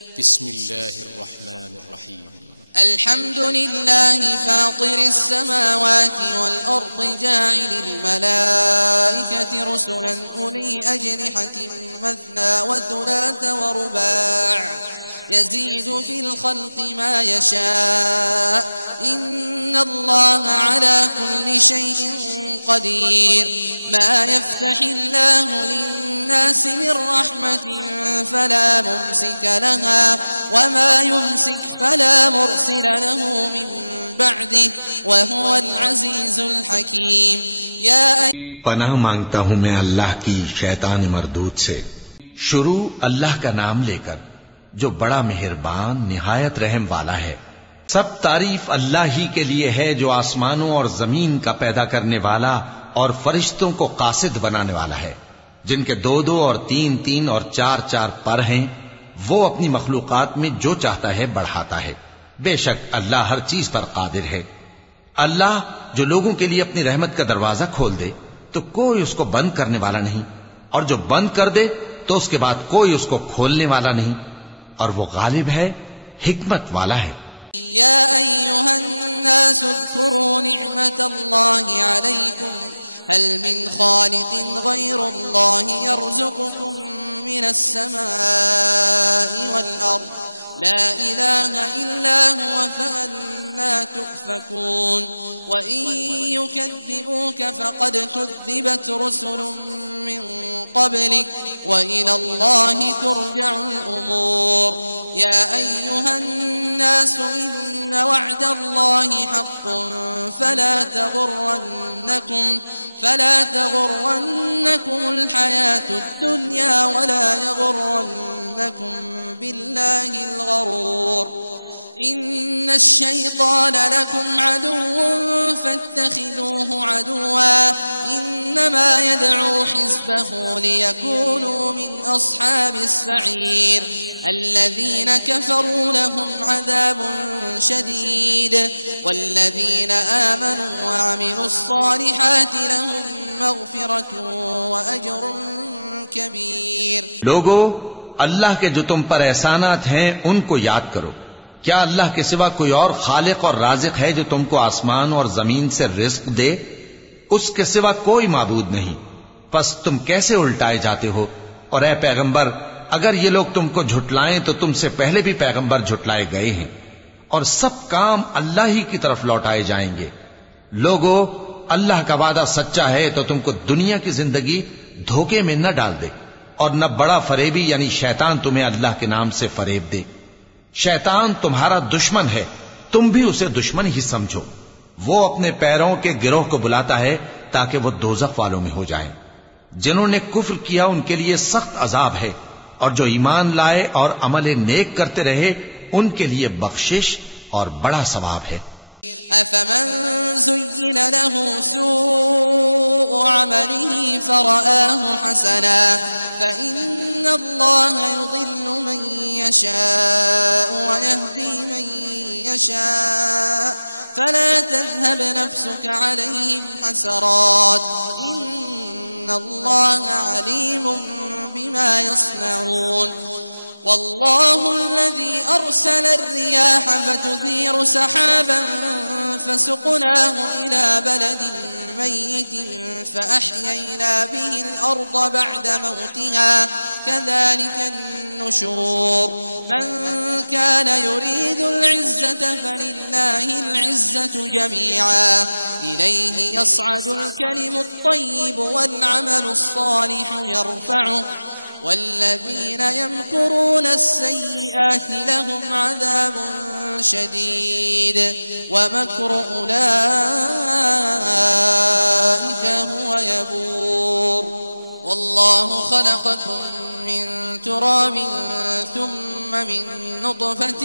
बिस्मिल्लाहिर्रहमानिर्रहीम। अल्हम्दुलिल्लाहि फातिरिस समावाति वल अर्दि जाइलिल मलाइकति रुसुलन उली अजनिहतिन मथना व थुलाथ व रुबा' यज़ीदु फिल ख़ल्क़ि मा यशा' इन्नल्लाहा अला कुल्लि शैइन क़दीर। मा यफ्तहिल्लाहु लिन्नासि मिन रहमतिन फला मुमसिक लहा व मा युमसिक फला मुरसिल लहु मिन बअदिह व हुवल अज़ीज़ुल हकीम। पनाह मांगता हूँ मैं अल्लाह की शैतान मरदूद से। शुरू अल्लाह का नाम लेकर जो बड़ा मेहरबान निहायत रहम वाला है। सब तारीफ अल्लाह ही के लिए है जो आसमानों और जमीन का पैदा करने वाला और फरिश्तों को कासिद बनाने वाला है, जिनके दो दो और तीन तीन और चार चार पर हैं। वो अपनी मखलूकात में जो चाहता है बढ़ाता है। बेशक अल्लाह हर चीज पर कादिर है। अल्लाह जो लोगों के लिए अपनी रहमत का दरवाजा खोल दे तो कोई उसको बंद करने वाला नहीं, और जो बंद कर दे तो उसके बाद कोई उसको खोलने वाला नहीं, और वो गालिब है, हिकमत वाला है। या अय्युहन्नास उज़्कुरू निअमतल्लाहि अलैकुम हल मिन खालिकिन गैरुल्लाहि यर्ज़ुकुकुम मिनस समाई वल अर्द ला इलाहा इल्ला हुव फअन्ना तुफ़कून। व इन युकज़्ज़िबूक फ़क़द कुज़्ज़िबत रुसुलुम मिन क़ब्लिक व इलल्लाहि तुरजअुल उमूर। या अय्युहन्नास इन्न वअदल्लाहि हक़्क़ुन फला तग़ुर्रन्नकुमुल हयातुद दुन्या वला यग़ुर्रन्नकुम बिल्लाहिल गरूर। इन्न शैतान लकुम अदुव्वुन फत्तखिदूहु अदुव्वा इन्नमा यद'ू हिज़्बहु लियकूनू मिन अस्हाबिस सईर। الذين كفروا لهم عذاب شديد والذين آمنوا وعملوا الصالحات لهم مغفرة وأجر كبير। लोगो, अल्लाह के जो तुम पर एहसानात हैं उनको याद करो। क्या अल्लाह के सिवा कोई और खालिक और राज़िक है जो तुमको आसमान और जमीन से रिज़्क दे? उसके सिवा कोई माबूद नहीं। बस तुम कैसे उल्टाए जाते हो? और ए पैगंबर, अगर ये लोग तुमको झुटलाएं तो तुमसे पहले भी पैगंबर झुटलाए गए हैं, और सब काम अल्लाह ही की तरफ लौटाए जाएंगे। लोगो, अल्लाह का वादा सच्चा है तो तुमको दुनिया की जिंदगी धोखे में न डाल दे, और न बड़ा फरेबी यानी शैतान तुम्हें अल्लाह के नाम से फरेब दे। शैतान तुम्हारा दुश्मन है, तुम भी उसे दुश्मन ही समझो। वो अपने पैरों के गिरोह को बुलाता है ताकि वो दोज़ख वालों में हो जाएं। जिन्होंने कुफ्र किया उनके लिए सख्त अजाब है, और जो ईमान लाए और अमल नेक करते रहे उनके लिए बख्शिश और बड़ा सवाब है। अफमन ज़ुय्यिन लहु सूअु अमलिही फरआहु हसना फ़इन्नल्लाहा युज़िल्लु मन यशाअ व यहदी मन यशाअ फला तज़हब नफ्सुक अलैहिम हसरात इन्नल्लाहा अलीमुम बिमा यस्नऊन। والله الذي أرسل الرياح فتثير سحابا فسقناه إلى بلد ميت فأحيينا به الأرض بعد موتها كذلك النشور। من كان يريد العزة فلله العزة جميعا إليه يصعد الكلم الطيب والعمل الصالح يرفعه والذين يمكرون السيئات لهم عذاب شديد ومكر أولئك هو يبور। والله خلقكم من تراب ثم من نطفة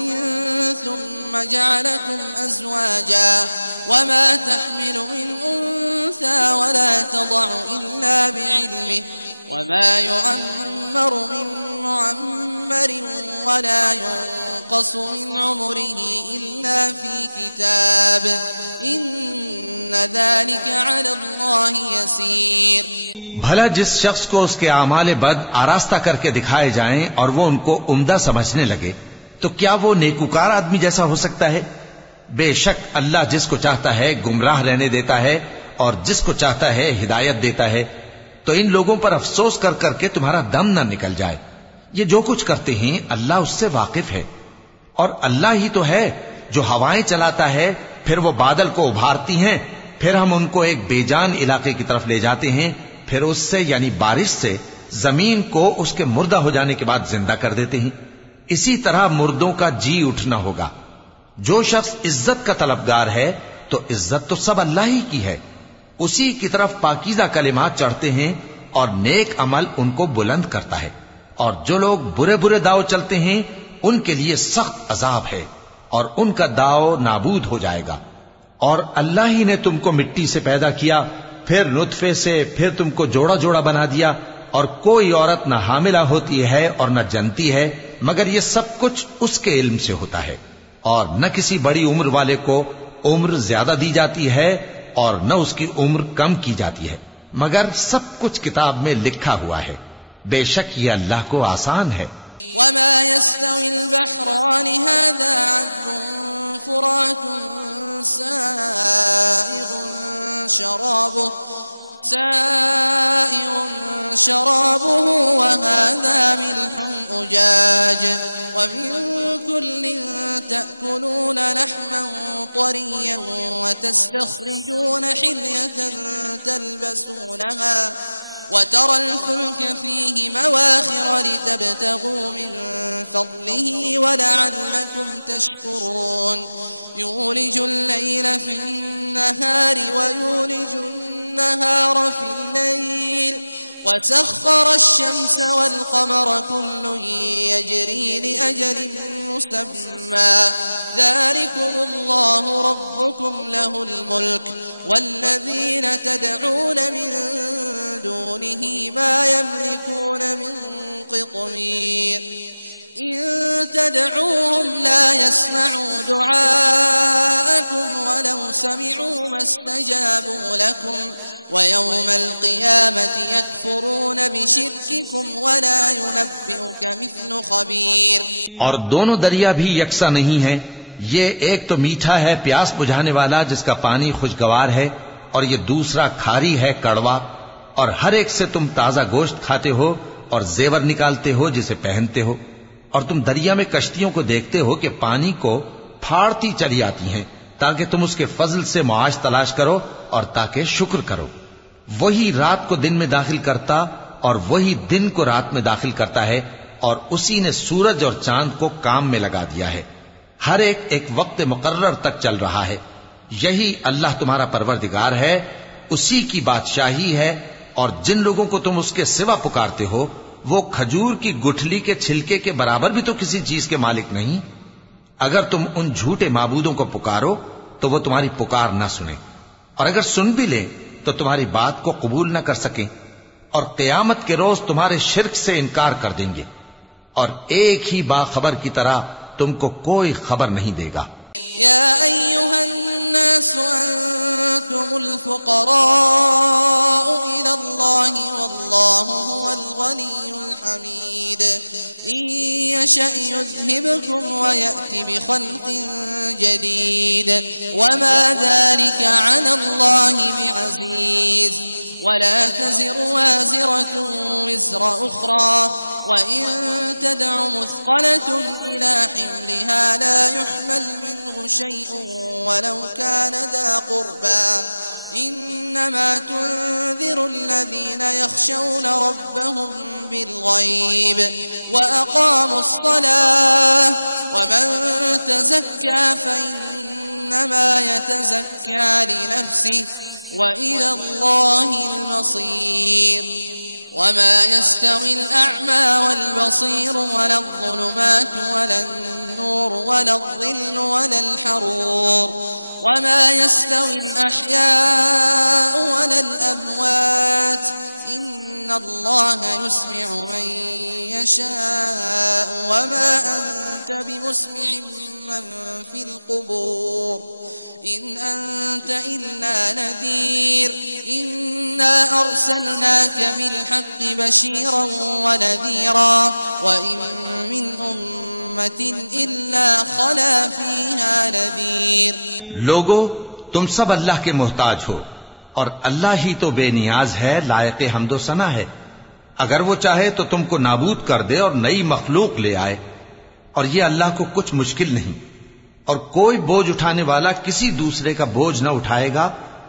ثم جعلكم أزواجا وما تحمل من أنثى ولا تضع إلا بعلمه وما يعمر من معمر ولا ينقص من عمره إلا في كتاب إن ذلك على الله يسير। भला जिस शख्स को उसके आमाले बद आरास्ता करके दिखाए जाएं और वो उनको उम्दा समझने लगे, तो क्या वो नेकुकार आदमी जैसा हो सकता है? बेशक अल्लाह जिसको चाहता है गुमराह रहने देता है और जिसको चाहता है हिदायत देता है। तो इन लोगों पर अफसोस कर करके तुम्हारा दम न निकल जाए। ये जो कुछ करते हैं अल्लाह उससे वाकिफ है। और अल्लाह ही तो है जो हवाएं चलाता है, फिर वो बादल को उभारती हैं, फिर हम उनको एक बेजान इलाके की तरफ ले जाते हैं, फिर उससे यानी बारिश से जमीन को उसके मुर्दा हो जाने के बाद जिंदा कर देते हैं। इसी तरह मुर्दों का जी उठना होगा। जो शख्स इज्जत का तलबगार है तो इज्जत तो सब अल्लाह ही की है। उसी की तरफ पाकीज़ा कलिमात चढ़ते हैं और नेक अमल उनको बुलंद करता है। और जो लोग बुरे बुरे दाव चलते हैं उनके लिए सख्त अजाब है और उनका दाव नाबूद हो जाएगा। और अल्लाह ही ने तुमको मिट्टी से पैदा किया, फिर नुतफे से, फिर तुमको जोड़ा जोड़ा बना दिया। और कोई औरत न हामिला होती है और न जनती है, मगर ये सब कुछ उसके इल्म से होता है। और न किसी बड़ी उम्र वाले को उम्र ज्यादा दी जाती है और न उसकी उम्र कम की जाती है, मगर सब कुछ किताब में लिखा हुआ है। बेशक ये अल्लाह को आसान है। वमा यस्तविल बहरानि हाज़ा अज़्बुन फुरातुन साइगुन शराबुहु व हाज़ा मिल्हुन उजाज व मिन कुल्लिन तअकुलून लहमन तरिय्यन व तस्तखरिजून हिल्यतन तल्बसूनहा وترى الفلك فيه مواخر لتبتغوا من فضله ولعلكم تشكرون يولج الليل في النهار ويولج النهار في الليل وسخر الشمس والقمر كل يجري لأجل مسمى ذلكم الله ربكم له الملك والذين تدعون من دونه ما يملكون من قطمير إن تدعوهم لا يسمعوا دعاءكم ولو سمعوا ما استجابوا لكم ويوم القيامة يكفرون بشرككم ولا ينبئك مثل خبيर। और दोनों दरिया भी यकसा नहीं है। ये एक तो मीठा है प्यास बुझाने वाला जिसका पानी खुशगवार है, और ये दूसरा खारी है कड़वा। और हर एक से तुम ताजा गोश्त खाते हो और जेवर निकालते हो जिसे पहनते हो। और तुम दरिया में कश्तियों को देखते हो कि पानी को फाड़ती चली आती हैं, ताकि तुम उसके फजल से मुआश तलाश करो और ताकि शुक्र करो। वही रात को दिन में दाखिल करता और वही दिन को रात में दाखिल करता है, और उसी ने सूरज और चांद को काम में लगा दिया है। हर एक एक वक्त मुकर्रर तक चल रहा है। यही अल्लाह तुम्हारा परवरदिगार है, उसी की बादशाही है। और जिन लोगों को तुम उसके सिवा पुकारते हो वो खजूर की गुठली के छिलके के बराबर भी तो किसी चीज के मालिक नहीं। अगर तुम उन झूठे माबूदों को पुकारो तो वो तुम्हारी पुकार ना सुने, और अगर सुन भी ले तो तुम्हारी बात को कबूल न कर सकें, और क़यामत के रोज तुम्हारे शिर्क से इनकार कर देंगे। और एक ही बाखबर की तरह तुमको कोई खबर नहीं देगा। या अय्युहन्नास अंतुमुल फुक़राउ इलल्लाहि वल्लाहु हुवल गनियुल हमीद इन यशअ युज़हिबकुम व यअति बिख़ल्क़िन जदीद वमा ज़ालिका अलल्लाहि बिअज़ीज़ वला तज़िरु वाज़िरतुन विज़्र उख़रा वइन तदअ मुस्क़लतुन इला हिमलिहा ला युहमल मिन्हु शै'उन वलौ कान ज़ा क़ुर्बा इन्नमा तुन्ज़िरु الذين يخشون ربهم بالغيب وأقاموا الصلاة ومن تزكى فإنما يتزكى لنفسه وإلى الله المصير وما يستوي الأعمى والبصير ولا الظلمات ولا النور ولا الظل ولا الحرور وما يستوي الأحياء ولا الأموات إن الله يسمع من يشاء وما أنت بمسمع من في القبور इन अंत इल्ला नज़ीर इन्ना अर्सलनाका बिलहक्कि बशीरन व नज़ीरा व इन मिन उम्मतिन इल्ला खला फीहा नज़ीर। लोगो, तुम सब अल्लाह के मोहताज हो और अल्लाह ही तो बेनियाज है, लायक हम्दो सना है। अगर वो चाहे तो तुमको नाबूद कर दे और नई मखलूक ले आए, और ये अल्लाह को कुछ मुश्किल नहीं। और कोई बोझ उठाने वाला किसी दूसरे का बोझ न उठाएगा,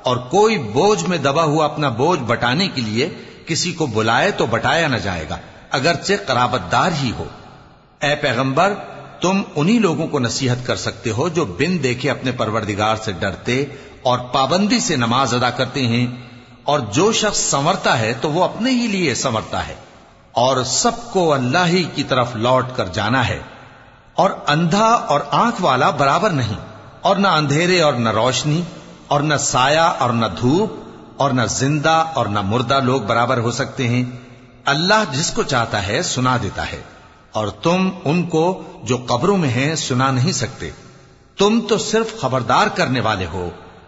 और कोई बोझ में दबा हुआ अपना बोझ बटाने के लिए किसी को बुलाए तो बटाया न जाएगा, अगरचे कराबतदार ही हो। ए पैगंबर, तुम उन्हीं लोगों को नसीहत कर सकते हो जो बिन देखे अपने परवरदिगार से डरते और पाबंदी से नमाज अदा करते हैं। और जो शख्स संवरता है तो वो अपने ही लिए संवरता है, और सबको अल्लाह ही की तरफ लौट कर जाना है। और अंधा और आंख वाला बराबर नहीं, और न अंधेरे और न रोशनी, और न साया और न धूप, और न जिंदा और न मुर्दा लोग बराबर हो सकते हैं। अल्लाह जिसको चाहता है सुना देता है, और तुम उनको जो कब्रों में हैं सुना नहीं सकते। तुम तो सिर्फ खबरदार करने वाले हो।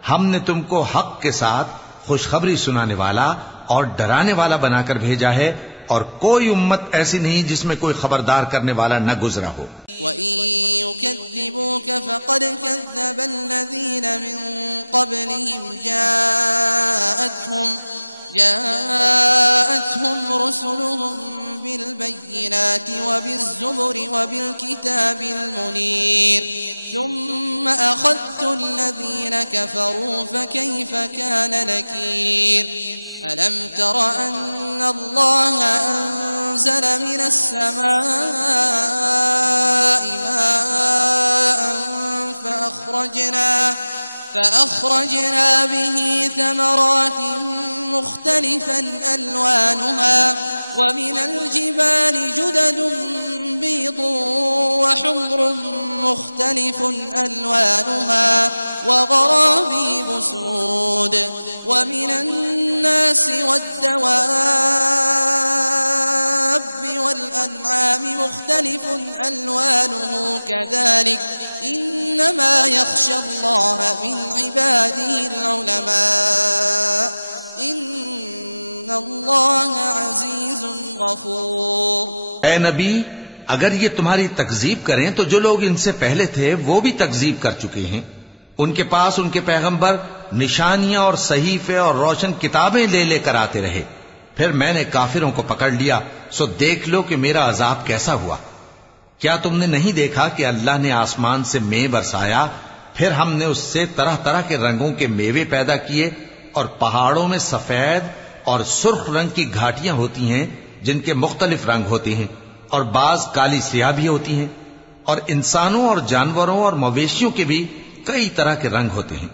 हमने तुमको हक के साथ खुशखबरी सुनाने वाला और डराने वाला बनाकर भेजा है, और कोई उम्मत ऐसी नहीं जिसमें कोई खबरदार करने वाला न गुजरा हो। वइन युकज़्ज़िबूक फ़क़द कज़्ज़ब अल्लज़ीन मिन क़ब्लिहिम जाअतहुम रुसुलुहुम बिलबय्यिनात वबिज़्ज़ुबुर वबिलकिताबिल मुनीर थुम्म अख़ज़्तु अल्लज़ीन कफ़रू फ़कैफ़ कान नकीर। अलम तर अन्न अल्लाह अंज़ल मिनस समाई माअन فأخرجنا به ثمرات مختلفا ألوانها ومن الجبال جدد بيض وحمر مختلف ألوانها وغرابيب سود ومن الناس والدواب والأنعام مختلف ألوانه كذلك إنما يخشى الله من عباده العلماء إن الله عزيز غفور। ऐ नबी, अगर ये तुम्हारी तकजीब करें तो जो लोग इनसे पहले थे वो भी तकजीब कर चुके हैं। उनके पास उनके पैगंबर निशानियां और सहीफे और रोशन किताबें ले लेकर आते रहे। फिर मैंने काफिरों को पकड़ लिया, सो देख लो कि मेरा अजाब कैसा हुआ। क्या तुमने नहीं देखा कि अल्लाह ने आसमान से मेंह बरसाया, फिर हमने उससे तरह तरह के रंगों के मेवे पैदा किए, और पहाड़ों में सफेद और सुर्ख रंग की घाटियां होती हैं जिनके मुख्तलिफ रंग होते हैं, और बाज काली स्याह भी होती हैं, और इंसानों और जानवरों और मवेशियों के भी कई तरह के रंग होते हैं।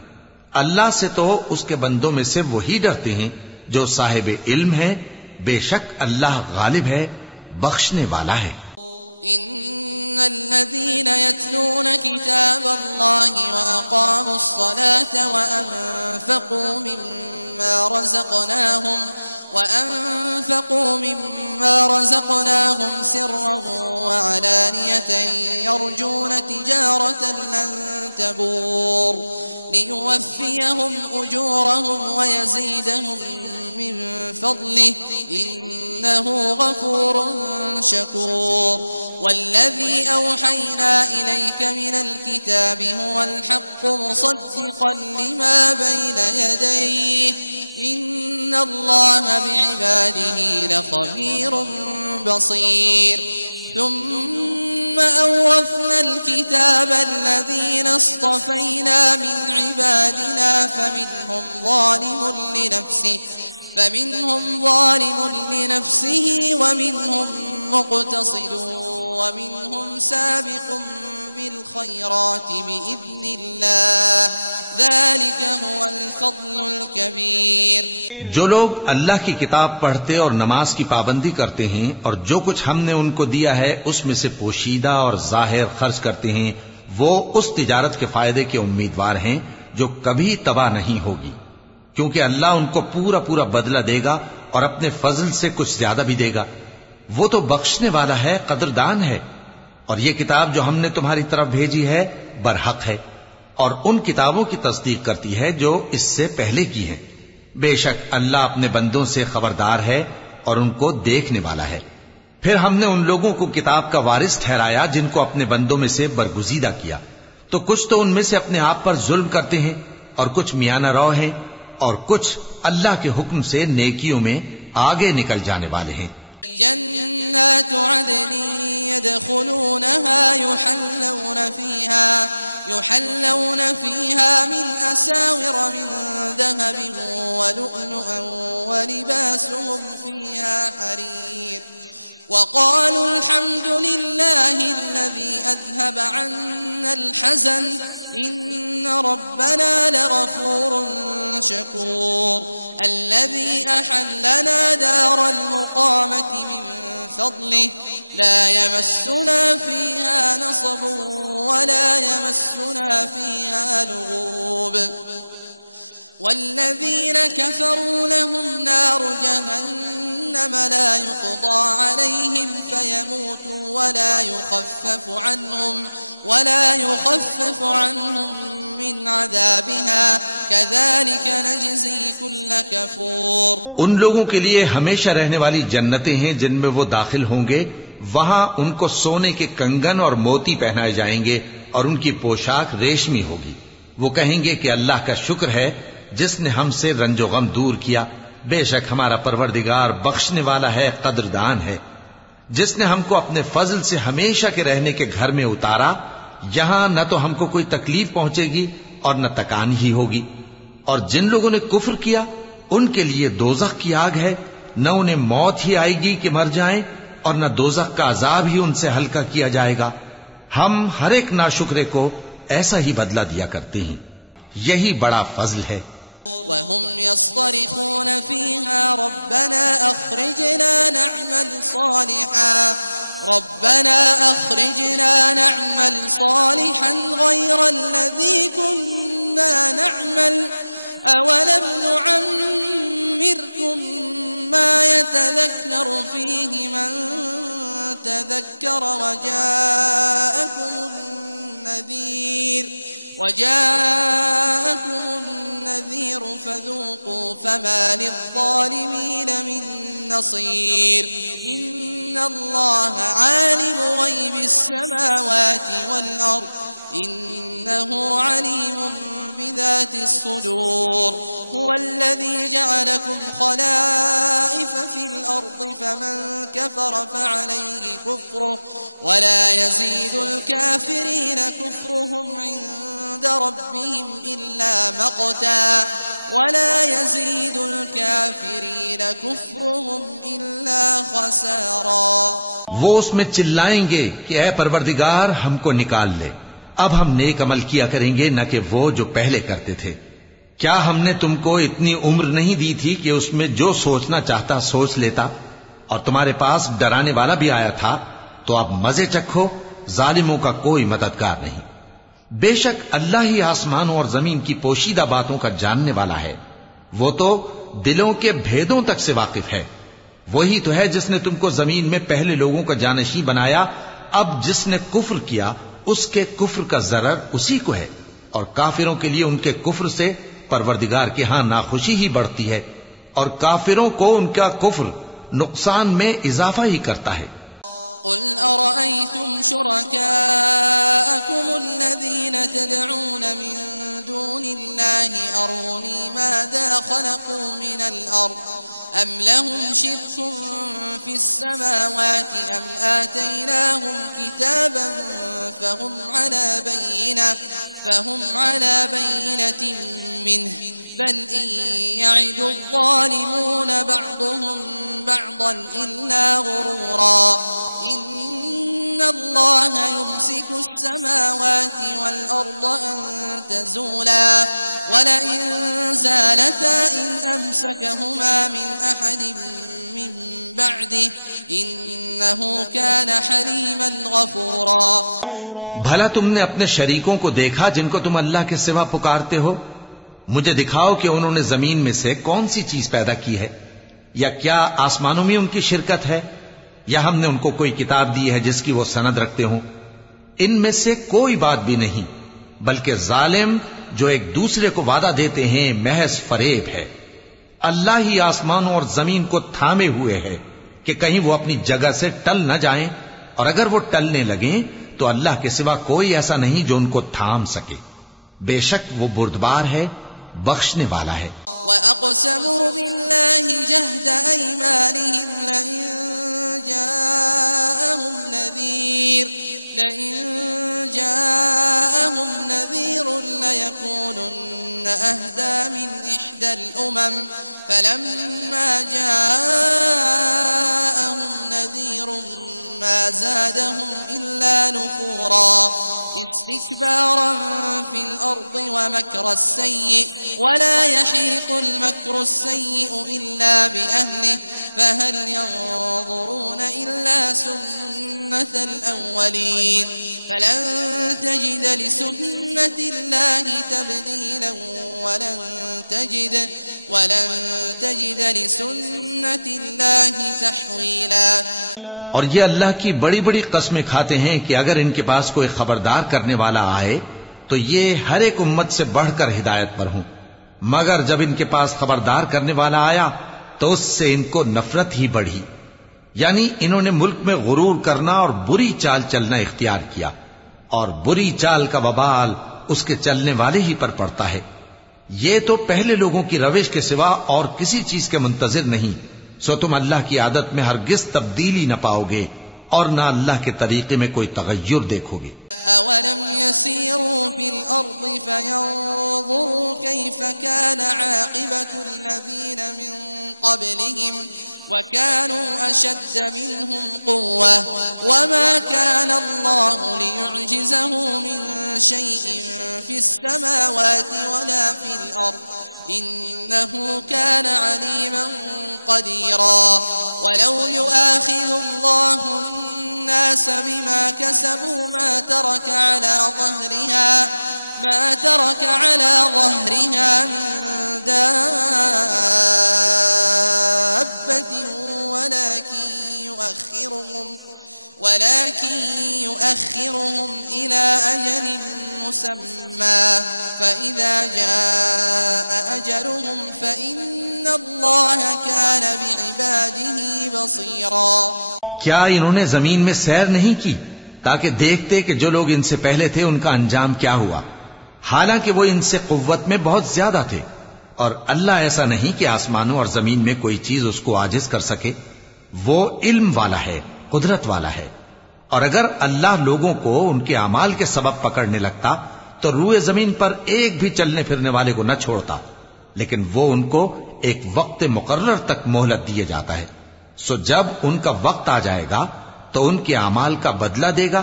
अल्लाह से तो उसके बंदों में से वही डरते हैं जो साहिब इल्म है। बेशक अल्लाह गालिब है, बख्शने वाला है। इन्नल्लज़ीन यत्लून किताबल्लाहि व अक़ामुस्सलात व أنفقوا مما رزقناهم سرا وعلانية يرجون تجارة لن تبور ليوفيهم أجورهم ويزيدهم من فضله إنه غفور شكور والذي أوحينا إليك من الكتاب هو الحق مصدقا لما بين يديه إن الله بعباده لخبير بصير ثم أورثنا الكتاب الذين اصطفينا من عبادنا فمنهم ظالم لنفسه ومنهم مقتصد ومنهم سابق بالخيرات بإذن الله ذلك هو الفضل الكبيर। जो लोग अल्लाह की किताब पढ़ते और नमाज की पाबंदी करते हैं और जो कुछ हमने उनको दिया है उसमें से पोशीदा और जाहिर खर्च करते हैं, वो उस तिजारत के फायदे के उम्मीदवार हैं जो कभी तबाह नहीं होगी, क्योंकि अल्लाह उनको पूरा पूरा बदला देगा और अपने फजल से कुछ ज्यादा भी देगा। वो तो बख्शने वाला है, कदरदान है। और ये किताब जो हमने तुम्हारी तरफ भेजी है बरहक है, और उन किताबों की तस्दीक करती है जो इससे पहले की हैं। बेशक अल्लाह अपने बंदों से खबरदार है और उनको देखने वाला है। फिर हमने उन लोगों को किताब का वारिस ठहराया जिनको अपने बंदों में से बरगुजीदा किया, तो कुछ तो उनमें से अपने आप पर जुल्म करते हैं और कुछ मियाना रौ हैं और कुछ अल्लाह के हुक्म से नेकियों में आगे निकल जाने वाले हैं। जन्नातु अदनी यदखुलूनहा युहल्लौन फीहा मिन असाविर मिन ज़हबिन व लुअलुअन व लिबासुहुम फीहा हरीर वक़ालू अल्हम्दुलिल्लाहि अल्लज़ी अज़हब अन्ना अल-हज़न इन्न रब्बना लग़फूरुन शकूर अल्लज़ी अहल्लना दारल मुक़ामति मिन फ़ज़लिहि ला यमस्सुना फ़ीहा नसबुन व ला यमस्सुना फ़ीहा लुगूब वल्लज़ीन कफ़रू लहुम नारु जहन्नम ला युक़दा अलैहिम फयमूतू वला युख़फ़फ़ु अन्हुम मिन अज़ाबिहा कज़ालिक नजज़ी कुल्ल कफ़ूर। उन लोगों के लिए हमेशा रहने वाली जन्नतें हैं जिनमें वो दाखिल होंगे। वहां उनको सोने के कंगन और मोती पहनाए जाएंगे और उनकी पोशाक रेशमी होगी। वो कहेंगे कि अल्लाह का शुक्र है जिसने हमसे रंजो गम दूर किया। बेशक हमारा परवरदिगार बख्शने वाला है, कदरदान है, जिसने हमको अपने फजल से हमेशा के रहने के घर में उतारा। यहां न तो हमको कोई तकलीफ पहुंचेगी और न तकान ही होगी। और जिन लोगों ने कुफ्र किया उनके लिए दोजख की आग है, न उन्हें मौत ही आएगी कि मर जाएं और न दोजख का अजाब ही उनसे हल्का किया जाएगा। हम हर एक नाशुक्रे को ऐसा ही बदला दिया करते हैं। यही बड़ा फजल है। वहुम यस्तरिखून फीहा रब्बना अखरिजना नअमल सालिहन गैरल्लज़ी कुन्ना नअमल अवलम नुअम्मिरकुम मा यतज़क्करु फीहि मन तज़क्कर वजाअकुम النذير فذوقوا فما للظالمين من نصير إن الله عالم غيب السماوات والأرض إنه عليم بذات الصدور هو الذي جعلكم خلائف في الأرض فمن كفر فعليه كفره ولا يزيد الكافرين كفرهم عند ربهم إلا مقتا ولا يزيد الكافرين كفرهم إلا خسارا। वो उसमें चिल्लाएंगे कि ऐ परवरदिगार हमको निकाल ले, अब हम नेक अमल किया करेंगे न कि वो जो पहले करते थे। क्या हमने तुमको इतनी उम्र नहीं दी थी कि उसमें जो सोचना चाहता सोच लेता, और तुम्हारे पास डराने वाला भी आया था, तो अब मजे चखो, जालिमों का कोई मददगार नहीं। बेशक अल्लाह ही आसमानों और जमीन की पोशीदा बातों का जानने वाला है, वो तो दिलों के भेदों तक से वाकिफ है। वही तो है जिसने तुमको जमीन में पहले लोगों का जानशी बनाया। अब जिसने कुफ्र किया उसके कुफ्र का जरर उसी को है, और काफिरों के लिए उनके कुफ्र से परवरदिगार के यहां नाखुशी ही बढ़ती है, और काफिरों को उनका कुफ्र नुकसान में इजाफा ही करता है। قل أرأيتم شركاءكم الذين تدعون من دون الله أروني ماذا خلقوا من الأرض أم لهم شرك في السماوات أم آتيناهم كتابا فهم على بينة منه بل إن يعد الظالمون بعضهم بعضا إلا غرورا إن الله يمسك السماوات والأرض أن تزولا ولئن زالتا إن أمسكهما من أحد من بعده إنه كان حليما غفورا। भला तुमने अपने शरीकों को देखा जिनको तुम अल्लाह के सिवा पुकारते हो? मुझे दिखाओ कि उन्होंने जमीन में से कौन सी चीज पैदा की है, या क्या आसमानों में उनकी शिरकत है, या हमने उनको कोई किताब दी है जिसकी वो सनद रखते हों। इनमें से कोई बात भी नहीं, बल्कि जालिम जो एक दूसरे को वादा देते हैं महज फरेब है। अल्लाह ही आसमानों और जमीन को थामे हुए है कि कहीं वो अपनी जगह से टल न जाएं, और अगर वो टलने लगें तो अल्लाह के सिवा कोई ऐसा नहीं जो उनको थाम सके। बेशक वो बुर्दबार है, बख्शने वाला है। वअक़समू बिल्लाहि जहद अयमानिहिम लइन जाअहुम नज़ीरुन लयकूनुन्न अहदा मिन इह्दल उमम फलम्मा जाअहुम नज़ीरुन मा ज़ादहुम इल्ला नुफूरा استكبارا في الأرض ومكر السيء ولا يحيق المكر السيء إلا بأهله فهل ينظرون إلا سنة الأولين فلن تجد لسنة الله تبديلا ولن تجد لسنة الله تحويلا। और ये अल्लाह की बड़ी बड़ी कस्में खाते हैं कि अगर इनके पास कोई खबरदार करने वाला आए तो ये हर एक उम्मत से बढ़कर हिदायत पर हों, मगर जब इनके पास खबरदार करने वाला आया तो उससे इनको नफरत ही बढ़ी। यानी इन्होंने मुल्क में गुरूर करना और बुरी चाल चलना इख्तियार किया, और बुरी चाल का वबाल उसके चलने वाले ही पर पड़ता है। ये तो पहले लोगों की रविश के सिवा और किसी चीज के मुंतजिर नहीं, सो तुम अल्लाह की आदत में हरगिज तब्दीली न पाओगे और न अल्लाह के तरीके में कोई तगय्युर देखोगे। अवलम यसीरू फिल अर्ज़ि फयंज़ुरू कैफ़ कान आक़िबतुल्लज़ीन मिन क़ब्लिहिम वकानू अशद्द मिनहुम क़ुव्वा वमा कान अल्लाहु लियुअजिज़हु मिन शैइन फ़िस समावाति वला फ़िल अर्ज़ इन्नहु कान अलीमन क़दीरा। वलौ युआख़िज़ु अल्लाहु الناس بما كسبوا ما ترك على ظهرها من دابة ولكن يؤخرهم إلى أجل مسمى فإذا جاء أجلهم فإن الله كان بعباده بصيرا। क्या इन्होंने जमीन में सैर नहीं की ताकि देखते कि जो लोग इनसे पहले थे उनका अंजाम क्या हुआ, हालांकि वो इनसे कुव्वत में बहुत ज्यादा थे। और अल्लाह ऐसा नहीं कि आसमानों और जमीन में कोई चीज उसको आजिज कर सके, वो इल्म वाला है, कुदरत वाला है। और अगर अल्लाह लोगों को उनके अमाल के सबब पकड़ने लगता तो रूए जमीन पर एक भी चलने फिरने वाले को न छोड़ता, लेकिन वो उनको एक वक्त मुकर्रर तक मोहलत दिए जाता है। सो जब उनका वक्त आ जाएगा तो उनके अमाल का बदला देगा,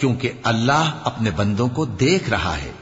क्योंकि अल्लाह अपने बंदों को देख रहा है।